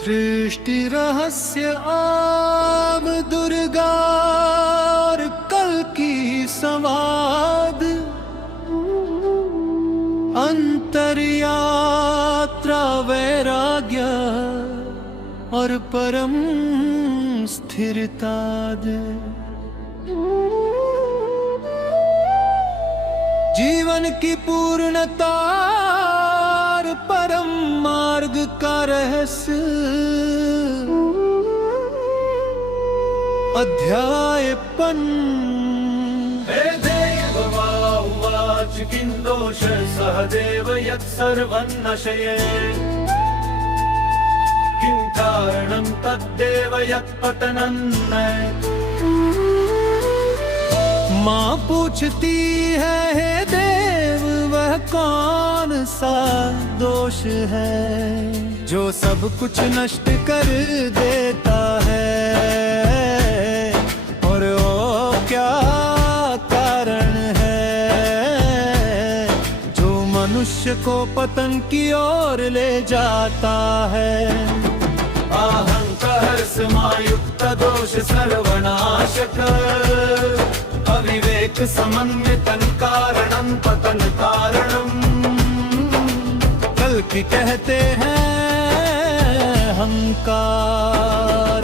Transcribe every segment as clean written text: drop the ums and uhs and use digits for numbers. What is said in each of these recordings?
सृष्टि रहस्य आम दुर्गार कल की संवाद अंतरयात्रा वैराग्य और परम स्थिरता जीवन की पूर्णता परम मार्ग का रहस्य अध्यायपन हे देववाच किं दोष सहदेव यत्सर्वन्नशये किं कारणं तद्देव यत्पतनन्न। माँ पूछती है हे देव वह कौन सा दोष है जो सब कुछ नष्ट कर देता है और वो क्या कारण है जो मनुष्य को पतन की ओर ले जाता है। अहंकार समायुक्त दोष सर्वनाशक अविवेक समन्वितं कारणं पतन कारणम्। कल की कहते हैं अहंकार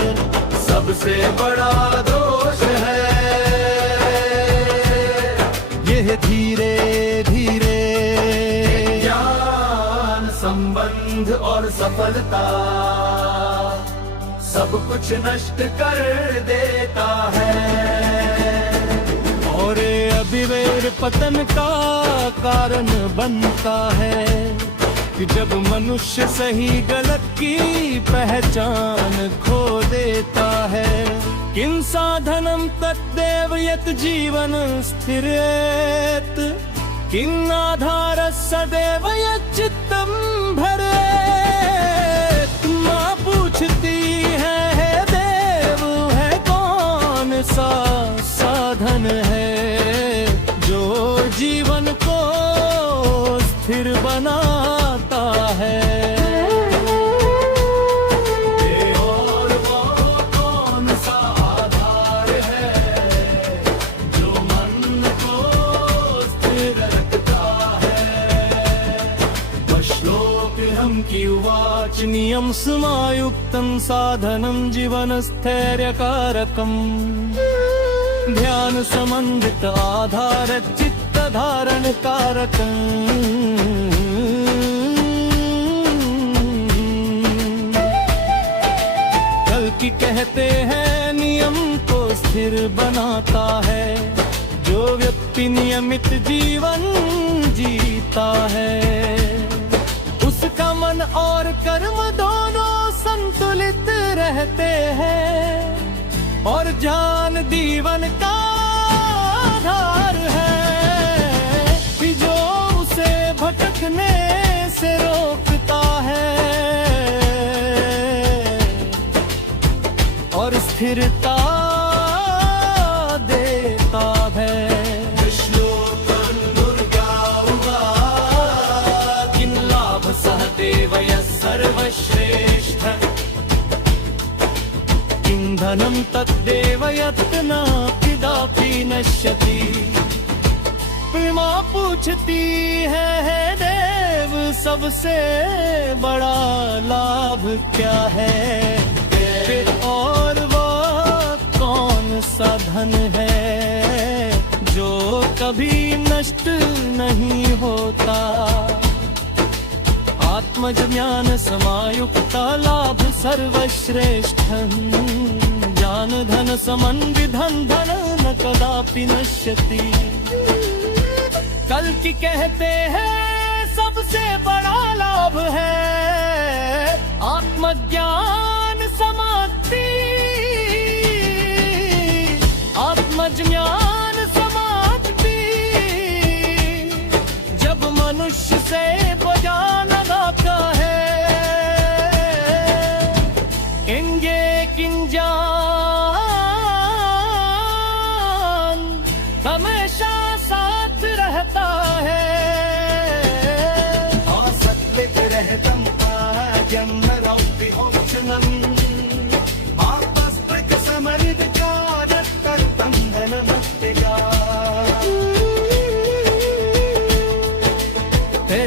सबसे बड़ा दोष है यह धीरे धीरे ज्ञान संबंध और सफलता सब कुछ नष्ट कर देता है और अविवेक पतन का कारण बनता है कि जब मनुष्य सही गलत की पहचान खो देता है। किं साधनं तद्देव यत् जीवन स्थिरेत् किं आधारः सदैव यच्चित्तं भरेत्। माँ पूछती है हे देव है कौन सा साधन है जो जीवन को स्थिर बनाता है। और वो कौन सा आधार है जो मन को स्थिर रखता है। श्लोकहं की उवाच नियम समायुक्तं साधनं जीवनस्थैर्यकारकम् ध्यान संबंधित आधार चित्त धारण कारकम्। कल की कहते हैं नियम को स्थिर बनाता है जो व्यक्ति नियमित जीवन जीता है उसका मन और कर्म दोनों संतुलित रहते हैं और ज्ञान जीवन का आधार है कि जो उसे भटकने से रोकता है और स्थिरता देता है। किं लाभ सहदेव यः सर्वश्रेष्ठ किं धनं तद्देव यत् न कदापि नश्यति। माँ पूछती है हे देव सबसे बड़ा लाभ क्या है और वो कौन सा धन है जो कभी नष्ट नहीं होता। आत्मज्ञान समायुक्ता लाभ सर्वश्रेष्ठ ज्ञान धन समन्विधन धन न कदापि नश्यति। कल की कहते हैं सबसे बड़ा लाभ है आत्मज्ञान समाधि आत्मज्ञान समाधि। जब मनुष्य से बजान लगाता है इंगे किंजान हमेशा साथ रहता है। असत्लित रहतम पायम रौप्य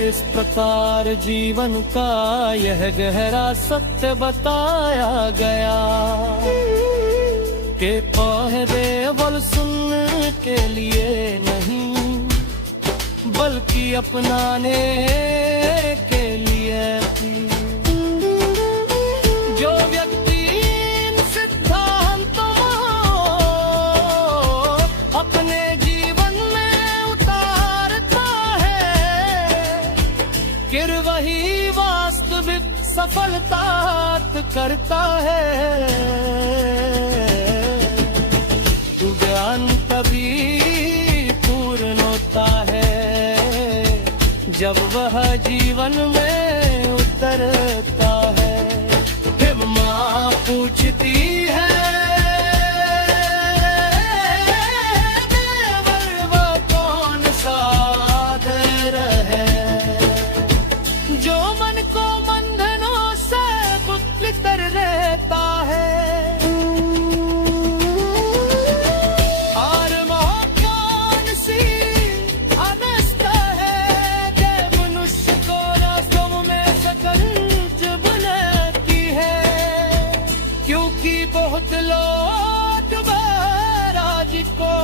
इस प्रकार जीवन का यह गहरा सत्य बताया गया कि पहले बल सुनने के लिए नहीं बल्कि अपनाने के लिए थी। जो व्यक्ति इन सिद्धांतों अपने जीवन में उतारता है फिर वही वास्तविक सफलता करता है। ज्ञान तभी पूर्ण होता है जब वह जीवन में उतरता है। फिर माँ पूछती है देवर वह कौन सा आदर है जो मन को बंधनों से मुक्त कर रहता है। बहुत लोग महाराज को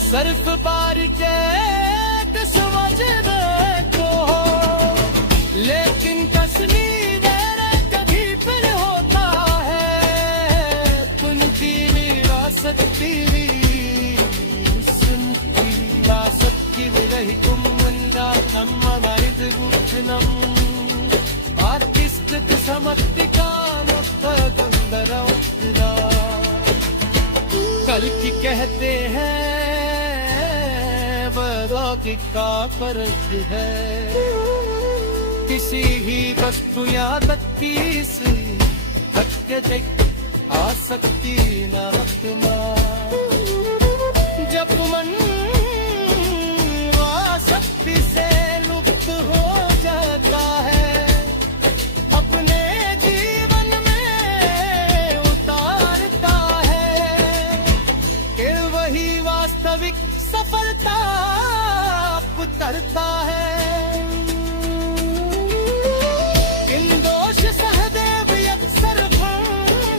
सिर्फ परिचय समझने को लेकिन कश्मीर कभी फिर होता है उनकी विरासत की सुनती विरासत की विलही तुम मुंडा सम्मानित गुणम आर्टिस्ट समर्थिका कल की कहते हैं वैरागिका फर्ज है किसी ही वस्तु या व्यक्ति से आसक्ति न रखना। जब मन आसक्ति से लुप्त हो जाता है वास्तविक सफलता उतरता है। इन दोष सहदेव यत्सर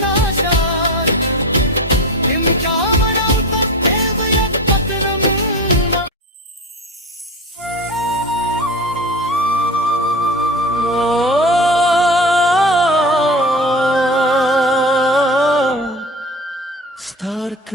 नाशान किम कामनौ तत्तेव यत्पतनम्। Stark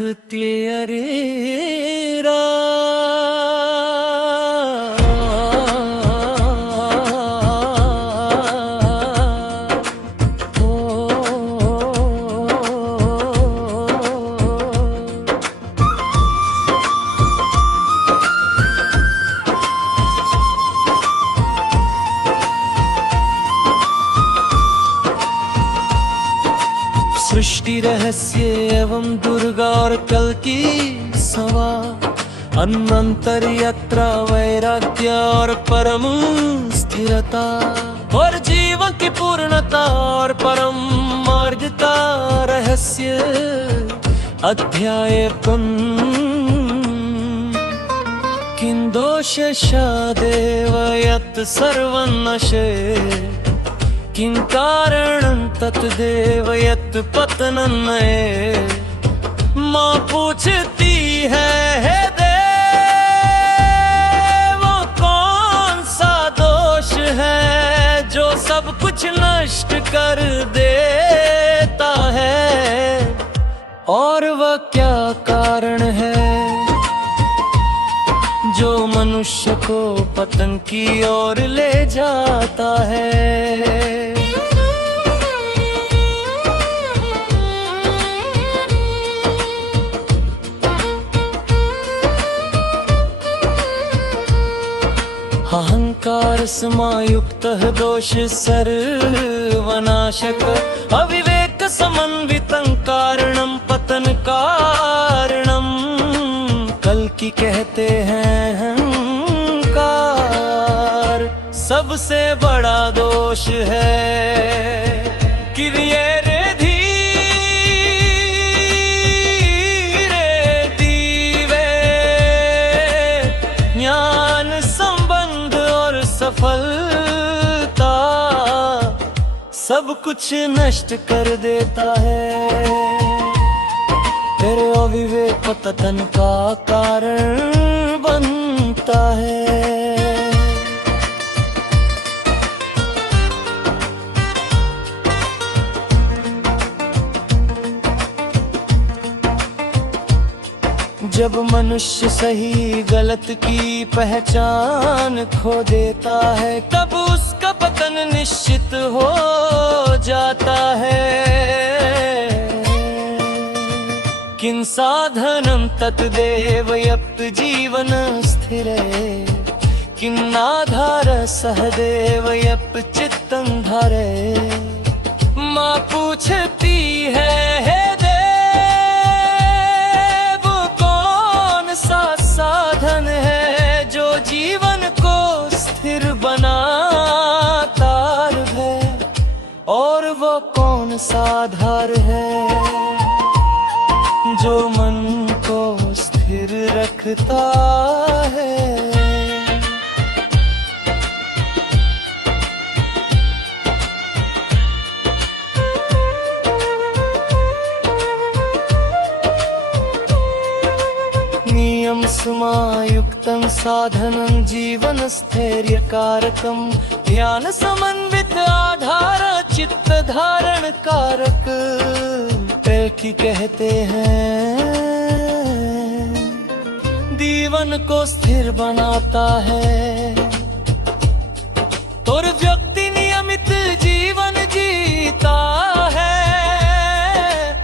सृष्टि रहस्य एवं दुर्गा और कल की सवा अन्नंतर यात्रा वैराग्य और परम स्थिरता और जीवन की पूर्णता और परम मार्गता रहस्य अध्याय किं दोषादेव यत् सर्वनाशे किं कारणं तत्देव यत् पतनन्नये। माँ पूछती है हे देव कौन सा दोष है जो सब कुछ नष्ट कर देता है और वह क्या कारण है जो मनुष्य को पतन की ओर ले जाता है। अहंकार समायुक्त दोष सर्वनाशक अविवेक समन्वितं कारणं पतन कारणं कल की कहते हैं अहंकार सबसे बड़ा दोष है। किरिये रे धीरे दीवे ज्ञान संबंध और सफलता सब कुछ नष्ट कर देता है। तेरे अविवेक पतन का कारण बनता है। जब मनुष्य सही गलत की पहचान खो देता है, तब उसका पतन निश्चित हो जाता है। किं साधनं तत् देवयत् जीवन स्थिरे, किन्नाधार सहदेवयत् चित्तं धारे। माँ पूछती है, हे साधन है जो जीवन को स्थिर बनाता है, और वो कौन सा आधार है जो मन को स्थिर रखता है। नियम समायुक्तं साधनं जीवन स्थैर्यकारकं, ध्यान समन्वित आधार चित्त धारण कारक। की कहते हैं जीवन को स्थिर बनाता है। और व्यक्ति नियमित जीवन जीता है,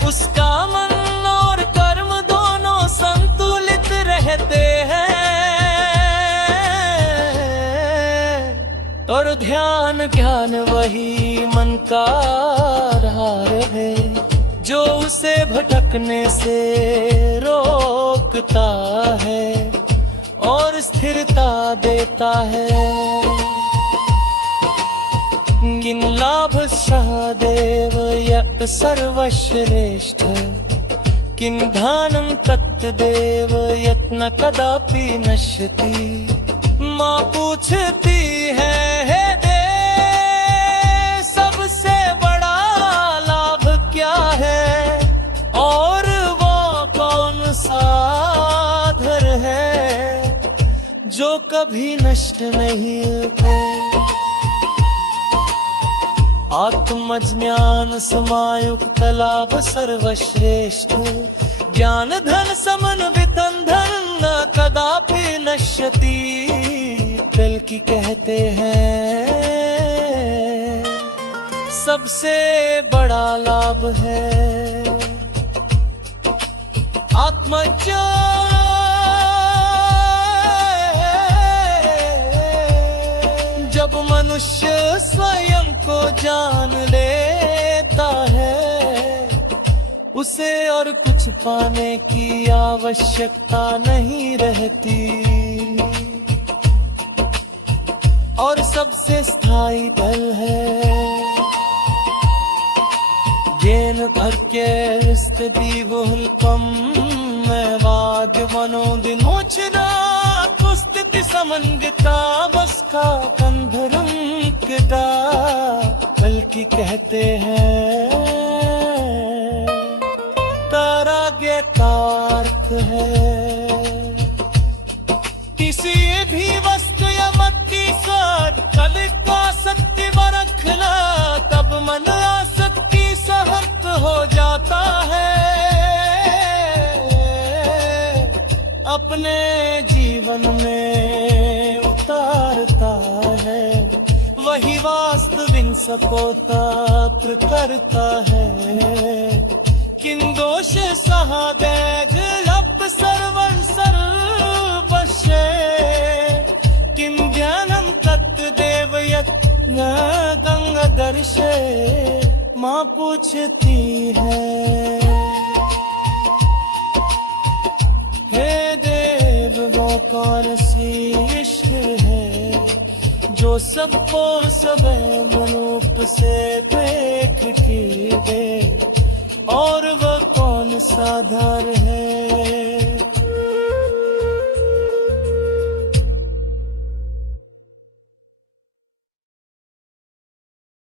उसका मन और कर्म दोनों संतुलित रहते हैं। और ध्यान ज्ञान वही मन का आधार है जो उसे भटकने से रोकता है और स्थिरता देता है। किं लाभः देव यत् सर्वश्रेष्ठ, किं दानं तत् देव यत् न कदापि नश्यति। माँ पूछती है, हे देव सबसे बड़ा लाभ क्या है, और वो कौन सा धर है जो कभी नष्ट नहीं होता। आत्मज्ञान समायुक्त लाभ सर्वश्रेष्ठ, ज्ञान धन समन्वित धन न कदापि नश्यति। कल की कहते हैं सबसे बड़ा लाभ है आत्मज्ञान। जब मनुष्य स्वयं को जान लेता है, उसे और कुछ पाने की आवश्यकता नहीं रहती। और सबसे स्थायी दल है येन भर्गे स्थिति बहुल्पम वाद्य मनोदिनोचना कुस्थिति समन्विता बसका कंधरम किदा। बल्कि कहते हैं तारागे का अर्थ है किसी भी वस्तु या मत की साथ कल का सत्य बरखना, तब मन आसक्ति सहत हो जाता है। अपने जीवन में उतारता है, वही वास्तविक सपोतात्र करता है। किं दोष सहादेज लप सर्वं सर्वस्य, किं ज्ञानं तत् देव यत् न गंगादर्शे। माँ पूछती है, हे देव वो कौन सी इश्क है जो सबको सबे मनूप से देखती दे, और वह कौन सा धर है